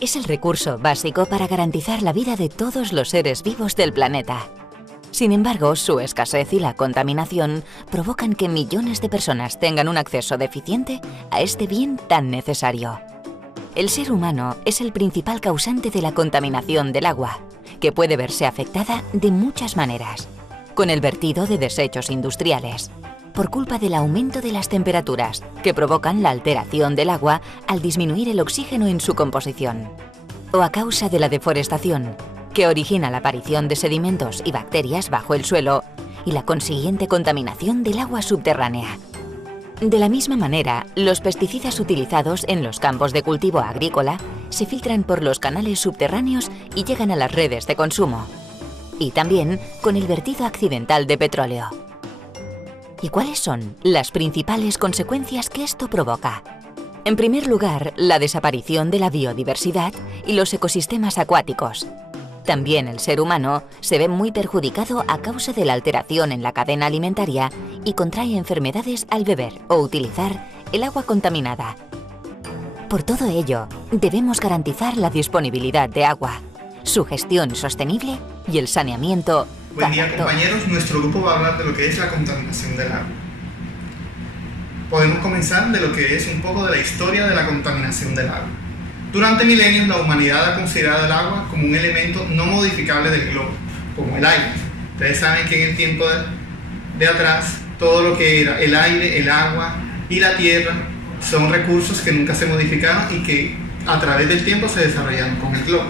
Es el recurso básico para garantizar la vida de todos los seres vivos del planeta. Sin embargo, su escasez y la contaminación provocan que millones de personas tengan un acceso deficiente a este bien tan necesario. El ser humano es el principal causante de la contaminación del agua, que puede verse afectada de muchas maneras. Con el vertido de desechos industriales, por culpa del aumento de las temperaturas, que provocan la alteración del agua al disminuir el oxígeno en su composición, o a causa de la deforestación, que origina la aparición de sedimentos y bacterias bajo el suelo y la consiguiente contaminación del agua subterránea. De la misma manera, los pesticidas utilizados en los campos de cultivo agrícola se filtran por los canales subterráneos y llegan a las redes de consumo. Y también con el vertido accidental de petróleo. ¿Y cuáles son las principales consecuencias que esto provoca? En primer lugar, la desaparición de la biodiversidad y los ecosistemas acuáticos. También el ser humano se ve muy perjudicado a causa de la alteración en la cadena alimentaria y contrae enfermedades al beber o utilizar el agua contaminada. Por todo ello, debemos garantizar la disponibilidad de agua, su gestión sostenible y el saneamiento. Buen día, compañeros. Nuestro grupo va a hablar de lo que es la contaminación del agua. Podemos comenzar de lo que es un poco de la historia de la contaminación del agua. Durante milenios, la humanidad ha considerado el agua como un elemento no modificable del globo, como el aire. Ustedes saben que en el tiempo de atrás, todo lo que era el aire, el agua y la tierra son recursos que nunca se modificaron y que a través del tiempo se desarrollaron con el globo.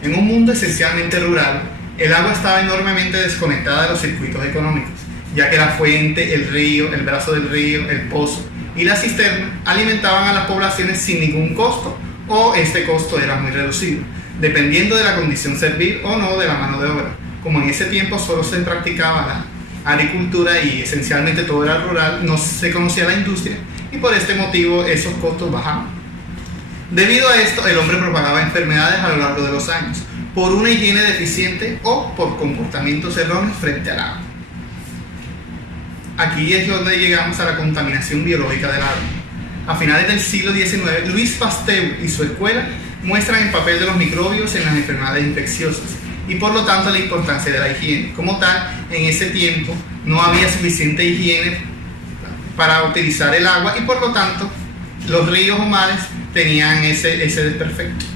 En un mundo esencialmente rural, el agua estaba enormemente desconectada de los circuitos económicos, ya que la fuente, el río, el brazo del río, el pozo y la cisterna alimentaban a las poblaciones sin ningún costo, o este costo era muy reducido, dependiendo de la condición servil o no de la mano de obra. Como en ese tiempo solo se practicaba la agricultura y esencialmente todo era rural, no se conocía la industria y por este motivo esos costos bajaban. Debido a esto, el hombre propagaba enfermedades a lo largo de los años, por una higiene deficiente o por comportamientos erróneos frente al agua. Aquí es donde llegamos a la contaminación biológica del agua. A finales del siglo XIX, Louis Pasteur y su escuela muestran el papel de los microbios en las enfermedades infecciosas y por lo tanto la importancia de la higiene. Como tal, en ese tiempo no había suficiente higiene para utilizar el agua y por lo tanto los ríos o mares tenían ese desperfecto.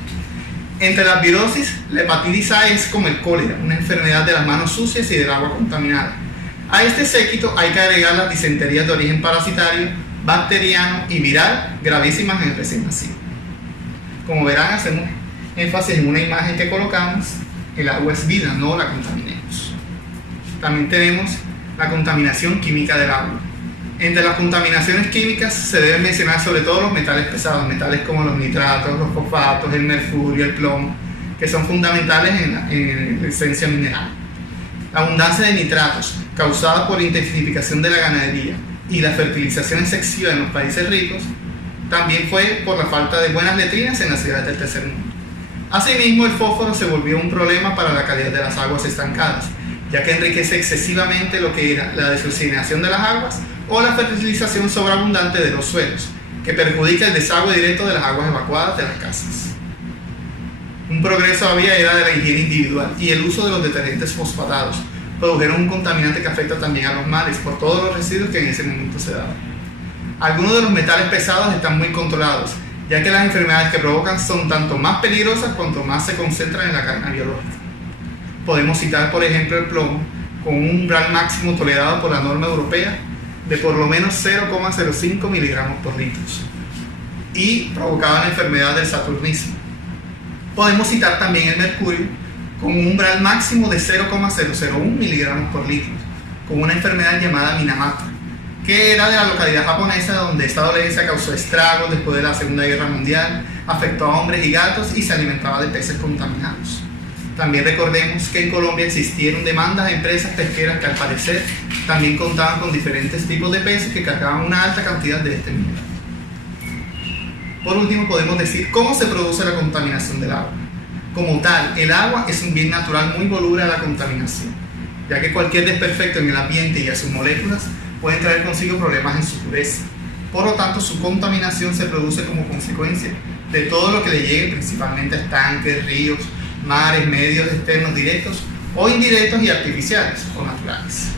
Entre las virosis, la hepatitis A es como el cólera, una enfermedad de las manos sucias y del agua contaminada. A este séquito hay que agregar las disenterías de origen parasitario, bacteriano y viral, gravísimas en el recién nacido. Como verán, hacemos énfasis en una imagen que colocamos: el agua es vida, no la contaminemos. También tenemos la contaminación química del agua. Entre las contaminaciones químicas se deben mencionar sobre todo los metales pesados, metales como los nitratos, los fosfatos, el mercurio, el plomo, que son fundamentales en la esencia mineral. La abundancia de nitratos, causada por la intensificación de la ganadería y la fertilización excesiva en los países ricos, también fue por la falta de buenas letrinas en las ciudades del tercer mundo. Asimismo, el fósforo se volvió un problema para la calidad de las aguas estancadas, ya que enriquece excesivamente lo que era la desoxigenación de las aguas o la fertilización sobreabundante de los suelos, que perjudica el desagüe directo de las aguas evacuadas de las casas. Un progreso había era de la higiene individual y el uso de los detergentes fosfatados produjeron un contaminante que afecta también a los mares por todos los residuos que en ese momento se daban. Algunos de los metales pesados están muy controlados, ya que las enfermedades que provocan son tanto más peligrosas cuanto más se concentran en la cadena biológica. Podemos citar, por ejemplo, el plomo, con un umbral máximo tolerado por la norma europea de por lo menos 0,05 miligramos por litro, y provocaba la enfermedad del saturnismo. Podemos citar también el mercurio, con un umbral máximo de 0,001 miligramos por litro, con una enfermedad llamada Minamata, que era de la localidad japonesa donde esta dolencia causó estragos después de la Segunda Guerra Mundial, afectó a hombres y gatos y se alimentaba de peces contaminados. También recordemos que en Colombia existieron demandas a empresas pesqueras que al parecer también contaban con diferentes tipos de peces que cargaban una alta cantidad de este mineral. Por último, podemos decir cómo se produce la contaminación del agua. Como tal, el agua es un bien natural muy voluble a la contaminación, ya que cualquier desperfecto en el ambiente y a sus moléculas pueden traer consigo problemas en su pureza. Por lo tanto, su contaminación se produce como consecuencia de todo lo que le llegue, principalmente a estanques, ríos, mares, medios externos directos o indirectos y artificiales o naturales.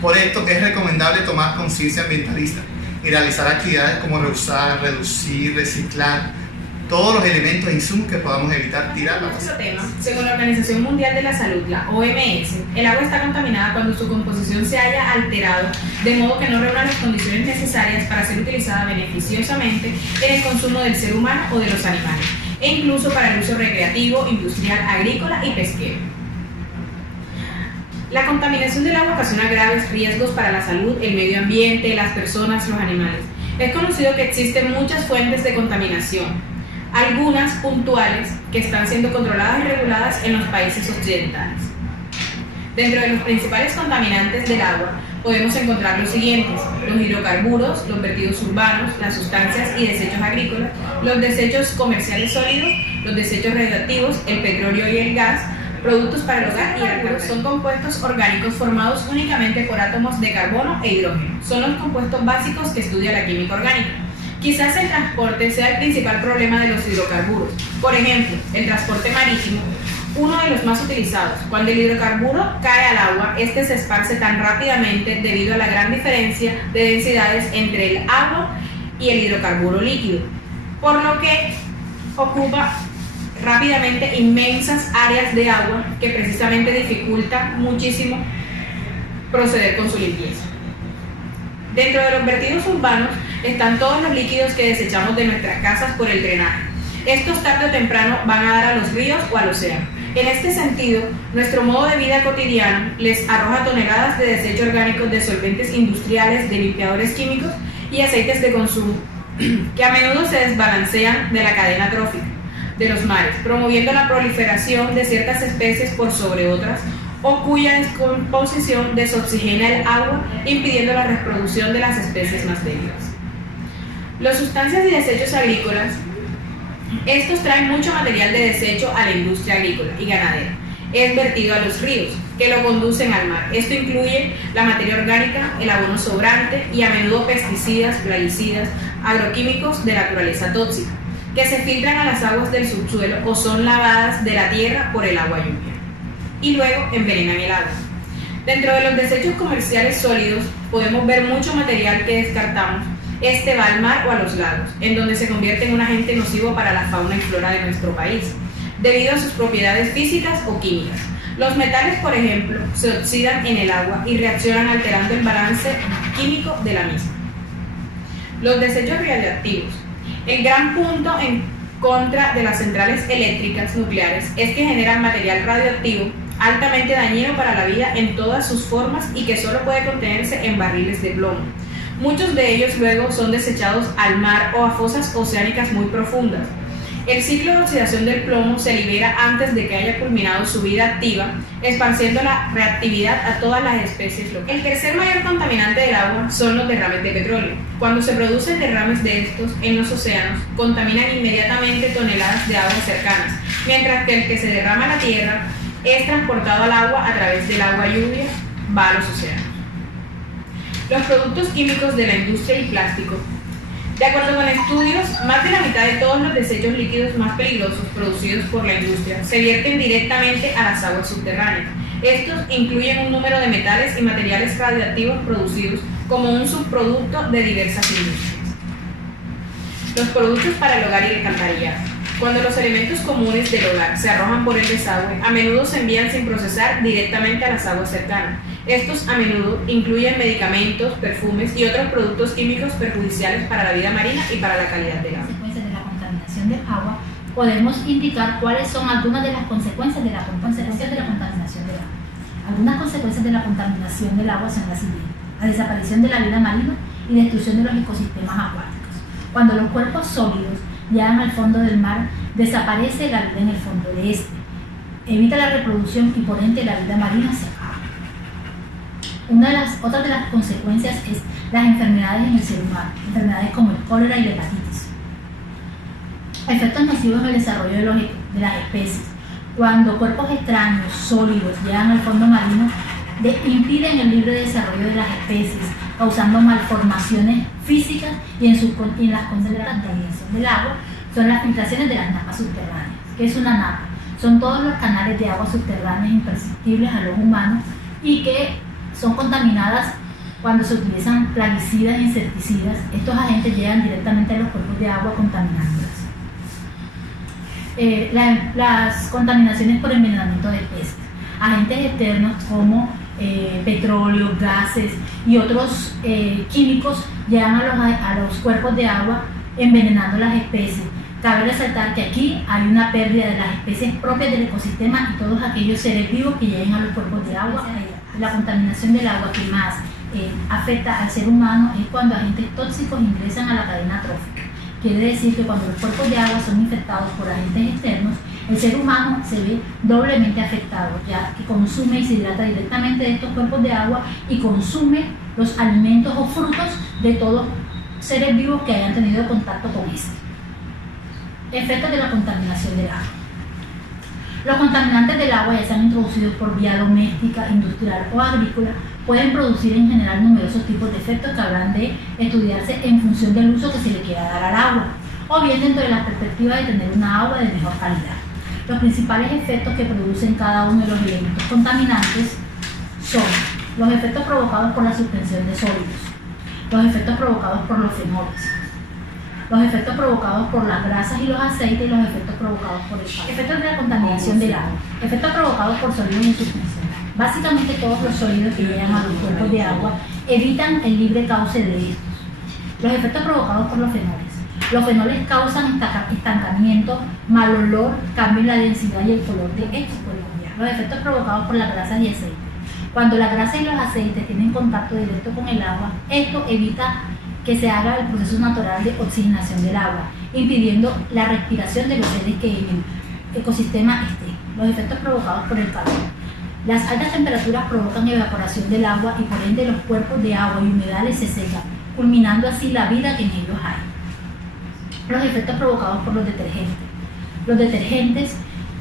Por esto es recomendable tomar conciencia ambientalista y realizar actividades como reusar, reducir, reciclar todos los elementos e insumos que podamos evitar tirar a la basura. Según la Organización Mundial de la Salud, la OMS, el agua está contaminada cuando su composición se haya alterado de modo que no reúna las condiciones necesarias para ser utilizada beneficiosamente en el consumo del ser humano o de los animales, e incluso para el uso recreativo, industrial, agrícola y pesquero. La contaminación del agua ocasiona graves riesgos para la salud, el medio ambiente, las personas, los animales. Es conocido que existen muchas fuentes de contaminación, algunas puntuales que están siendo controladas y reguladas en los países occidentales. Dentro de los principales contaminantes del agua podemos encontrar los siguientes: los hidrocarburos, los vertidos urbanos, las sustancias y desechos agrícolas, los desechos comerciales sólidos, los desechos radioactivos, el petróleo y el gas, productos para el hogar y algunos son compuestos orgánicos formados únicamente por átomos de carbono e hidrógeno. Son los compuestos básicos que estudia la química orgánica. Quizás el transporte sea el principal problema de los hidrocarburos. Por ejemplo, el transporte marítimo, uno de los más utilizados. Cuando el hidrocarburo cae al agua, este se esparce tan rápidamente debido a la gran diferencia de densidades entre el agua y el hidrocarburo líquido, por lo que ocupa rápidamente inmensas áreas de agua que precisamente dificulta muchísimo proceder con su limpieza. Dentro de los vertidos urbanos están todos los líquidos que desechamos de nuestras casas por el drenaje. Estos tarde o temprano van a dar a los ríos o al océano. En este sentido, nuestro modo de vida cotidiano les arroja toneladas de desechos orgánicos de solventes industriales, de limpiadores químicos y aceites de consumo, que a menudo se desbalancean de la cadena trófica de los mares, promoviendo la proliferación de ciertas especies por sobre otras, o cuya descomposición desoxigena el agua, impidiendo la reproducción de las especies más débiles. Las sustancias y desechos agrícolas, estos traen mucho material de desecho a la industria agrícola y ganadera. Es vertido a los ríos, que lo conducen al mar. Esto incluye la materia orgánica, el abono sobrante y a menudo pesticidas, plaguicidas, agroquímicos de naturaleza tóxica, que se filtran a las aguas del subsuelo o son lavadas de la tierra por el agua lluvia y luego envenenan el agua. Dentro de los desechos comerciales sólidos podemos ver mucho material que descartamos. Este va al mar o a los lagos, en donde se convierte en un agente nocivo para la fauna y flora de nuestro país, debido a sus propiedades físicas o químicas. Los metales, por ejemplo, se oxidan en el agua y reaccionan alterando el balance químico de la misma. Los desechos radioactivos. El gran punto en contra de las centrales eléctricas nucleares es que generan material radioactivo altamente dañino para la vida en todas sus formas y que solo puede contenerse en barriles de plomo. Muchos de ellos luego son desechados al mar o a fosas oceánicas muy profundas. El ciclo de oxidación del plomo se libera antes de que haya culminado su vida activa, esparciendo la reactividad a todas las especies locales. El tercer mayor contaminante del agua son los derrames de petróleo. Cuando se producen derrames de estos en los océanos, contaminan inmediatamente toneladas de aguas cercanas, mientras que el que se derrama a la tierra es transportado al agua a través del agua lluvia, va a los océanos. Los productos químicos de la industria y plástico. De acuerdo con estudios, más de la mitad de todos los desechos líquidos más peligrosos producidos por la industria se vierten directamente a las aguas subterráneas. Estos incluyen un número de metales y materiales radioactivos producidos como un subproducto de diversas industrias. Los productos para el hogar y el alcantarillado. Cuando los elementos comunes del hogar se arrojan por el desagüe, a menudo se envían sin procesar directamente a las aguas cercanas. Estos a menudo incluyen medicamentos, perfumes y otros productos químicos perjudiciales para la vida marina y para la calidad del agua. Consecuencias de la contaminación del agua, podemos indicar cuáles son algunas de las consecuencias de la contaminación del agua. Algunas consecuencias de la contaminación del agua son las siguientes: la desaparición de la vida marina y destrucción de los ecosistemas acuáticos. Cuando los cuerpos sólidos llegan al fondo del mar, desaparece la vida en el fondo de este, evita la reproducción y por ende la vida marina se acaba. Otra de las consecuencias es las enfermedades en el ser humano, enfermedades como el cólera y la hepatitis. Efectos nocivos en el desarrollo de las especies. cuando cuerpos extraños, sólidos, llegan al fondo marino, impiden el libre desarrollo de las especies, causando malformaciones físicas y en las concentraciones del agua son las filtraciones de las napas subterráneas. ¿Qué es una napa? Son todos los canales de agua subterráneas imperceptibles al ojo humano y que son contaminadas cuando se utilizan plaguicidas e insecticidas. Estos agentes llegan directamente a los cuerpos de agua contaminándolas. Las contaminaciones por envenenamiento de peces. Agentes externos como petróleo, gases y otros químicos llegan a los cuerpos de agua envenenando las especies. Cabe resaltar que aquí hay una pérdida de las especies propias del ecosistema y todos aquellos seres vivos que lleguen a los cuerpos de agua. La contaminación del agua que más afecta al ser humano es cuando agentes tóxicos ingresan a la cadena trófica. Quiere decir que cuando los cuerpos de agua son infectados por agentes externos, el ser humano se ve doblemente afectado, ya que consume y se hidrata directamente de estos cuerpos de agua y consume los alimentos o frutos de todos seres vivos que hayan tenido contacto con este. Efectos de la contaminación del agua. Los contaminantes del agua, ya sean introducidos por vía doméstica, industrial o agrícola, pueden producir en general numerosos tipos de efectos que habrán de estudiarse en función del uso que se le quiera dar al agua, o bien dentro de la perspectiva de tener una agua de mejor calidad. Los principales efectos que producen cada uno de los elementos contaminantes son los efectos provocados por la suspensión de sólidos, los efectos provocados por los fenoles, los efectos provocados por las grasas y los aceites y los efectos provocados por el calor. Efectos de la contaminación del agua. Efectos provocados por sólidos en suspensión. Básicamente todos los sólidos que llegan a los cuerpos de agua evitan el libre cauce de estos. Los efectos provocados por los fenoles. Los fenoles causan estancamiento, mal olor, cambio en la densidad y el color de estos cuerpos de agua. Los efectos provocados por las grasas y aceites. Cuando las grasas y los aceites tienen contacto directo con el agua, esto evita que se haga el proceso natural de oxigenación del agua, impidiendo la respiración de los seres que en el ecosistema estén. Los efectos provocados por el calor. Las altas temperaturas provocan evaporación del agua y por ende los cuerpos de agua y humedales se secan, culminando así la vida que en ellos hay. Los efectos provocados por los detergentes. Los detergentes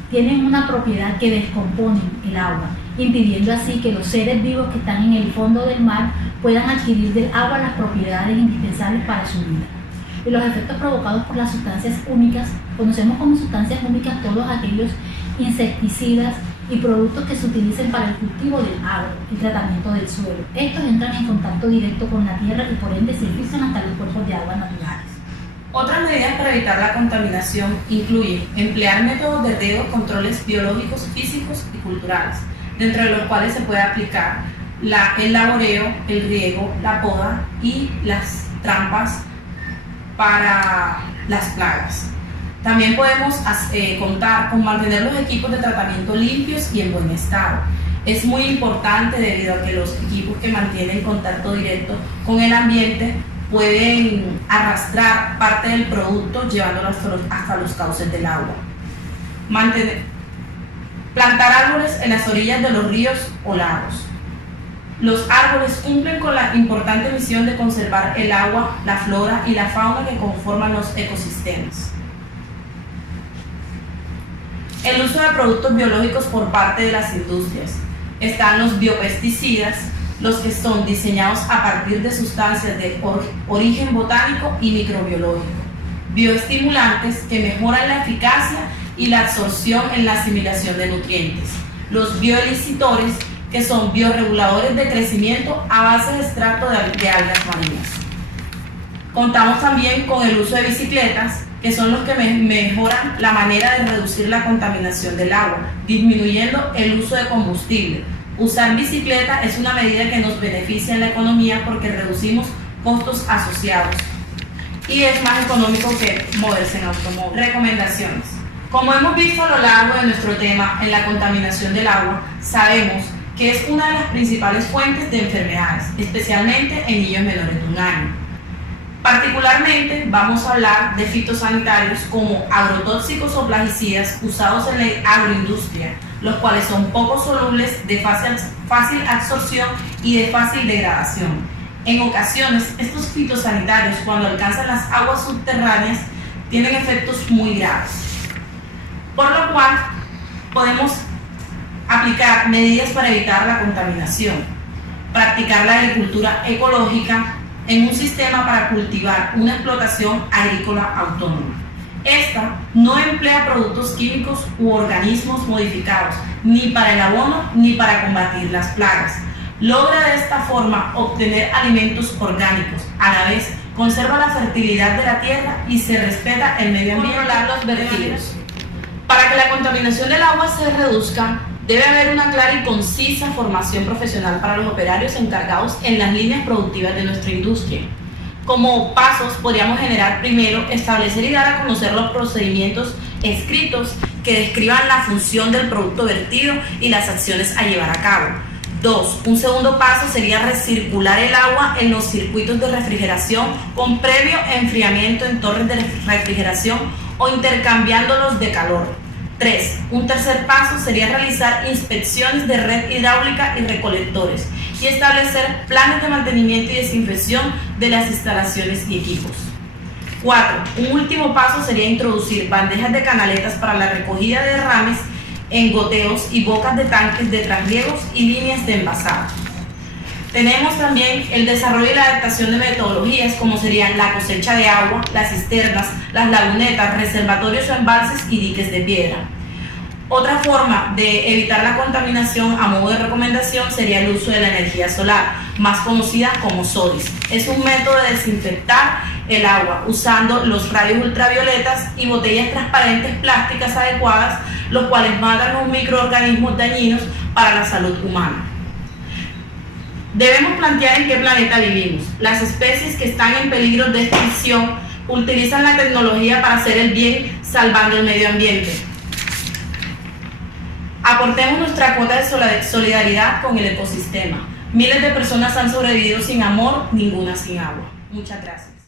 tienen una propiedad que descomponen el agua, impidiendo así que los seres vivos que están en el fondo del mar puedan adquirir del agua las propiedades indispensables para su vida. Y los efectos provocados por las sustancias húmicas. Conocemos como sustancias húmicas todos aquellos insecticidas y productos que se utilicen para el cultivo del agro y tratamiento del suelo. Estos entran en contacto directo con la tierra y por ende se filtran hasta los cuerpos de agua naturales. Otras medidas para evitar la contaminación incluyen emplear métodos de riego, controles biológicos, físicos y culturales, dentro de los cuales se puede aplicar el laboreo, el riego, la poda y las trampas para las plagas. También podemos contar con mantener los equipos de tratamiento limpios y en buen estado. Es muy importante debido a que los equipos que mantienen contacto directo con el ambiente pueden arrastrar parte del producto llevándolo hasta los cauces del agua. Plantar árboles en las orillas de los ríos o lagos. Los árboles cumplen con la importante misión de conservar el agua, la flora y la fauna que conforman los ecosistemas. El uso de productos biológicos por parte de las industrias. Están los biopesticidas, los que son diseñados a partir de sustancias de origen botánico y microbiológico. Bioestimulantes que mejoran la eficacia y la absorción en la asimilación de nutrientes. Los bioelicitores, que son bioreguladores de crecimiento a base de extracto de algas marinas. Contamos también con el uso de bicicletas, que son los que mejoran la manera de reducir la contaminación del agua, disminuyendo el uso de combustible. Usar bicicleta es una medida que nos beneficia en la economía porque reducimos costos asociados y es más económico que moverse en automóvil. Recomendaciones. Como hemos visto a lo largo de nuestro tema en la contaminación del agua, sabemos que es una de las principales fuentes de enfermedades, especialmente en niños menores de 1 año. Particularmente vamos a hablar de fitosanitarios como agrotóxicos o plaguicidas usados en la agroindustria, los cuales son poco solubles, de fácil absorción y de fácil degradación. En ocasiones, estos fitosanitarios, cuando alcanzan las aguas subterráneas, tienen efectos muy graves, por lo cual podemos aplicar medidas para evitar la contaminación, practicar la agricultura ecológica en un sistema para cultivar una explotación agrícola autónoma. Esta no emplea productos químicos u organismos modificados, ni para el abono ni para combatir las plagas. Logra de esta forma obtener alimentos orgánicos, a la vez conserva la fertilidad de la tierra y se respeta el medio ambiente. Controlar los vertidos. Para que la contaminación del agua se reduzca, debe haber una clara y concisa formación profesional para los operarios encargados en las líneas productivas de nuestra industria. Como pasos, podríamos generar primero, establecer y dar a conocer los procedimientos escritos que describan la función del producto vertido y las acciones a llevar a cabo. 2. Un segundo paso sería recircular el agua en los circuitos de refrigeración con previo enfriamiento en torres de refrigeración o intercambiándolos de calor. 3. Un tercer paso sería realizar inspecciones de red hidráulica y recolectores y establecer planes de mantenimiento y desinfección de las instalaciones y equipos. 4. Un último paso sería introducir bandejas de canaletas para la recogida de derrames en goteos y bocas de tanques de transriegos y líneas de envasado. Tenemos también el desarrollo y la adaptación de metodologías como serían la cosecha de agua, las cisternas, las lagunetas, reservatorios o embalses y diques de piedra. Otra forma de evitar la contaminación a modo de recomendación sería el uso de la energía solar, más conocida como SODIS. Es un método de desinfectar el agua usando los rayos ultravioletas y botellas transparentes plásticas adecuadas, los cuales matan los microorganismos dañinos para la salud humana. Debemos plantear en qué planeta vivimos. Las especies que están en peligro de extinción utilizan la tecnología para hacer el bien salvando el medio ambiente. Aportemos nuestra cuota de solidaridad con el ecosistema. Miles de personas han sobrevivido sin amor, ninguna sin agua. Muchas gracias.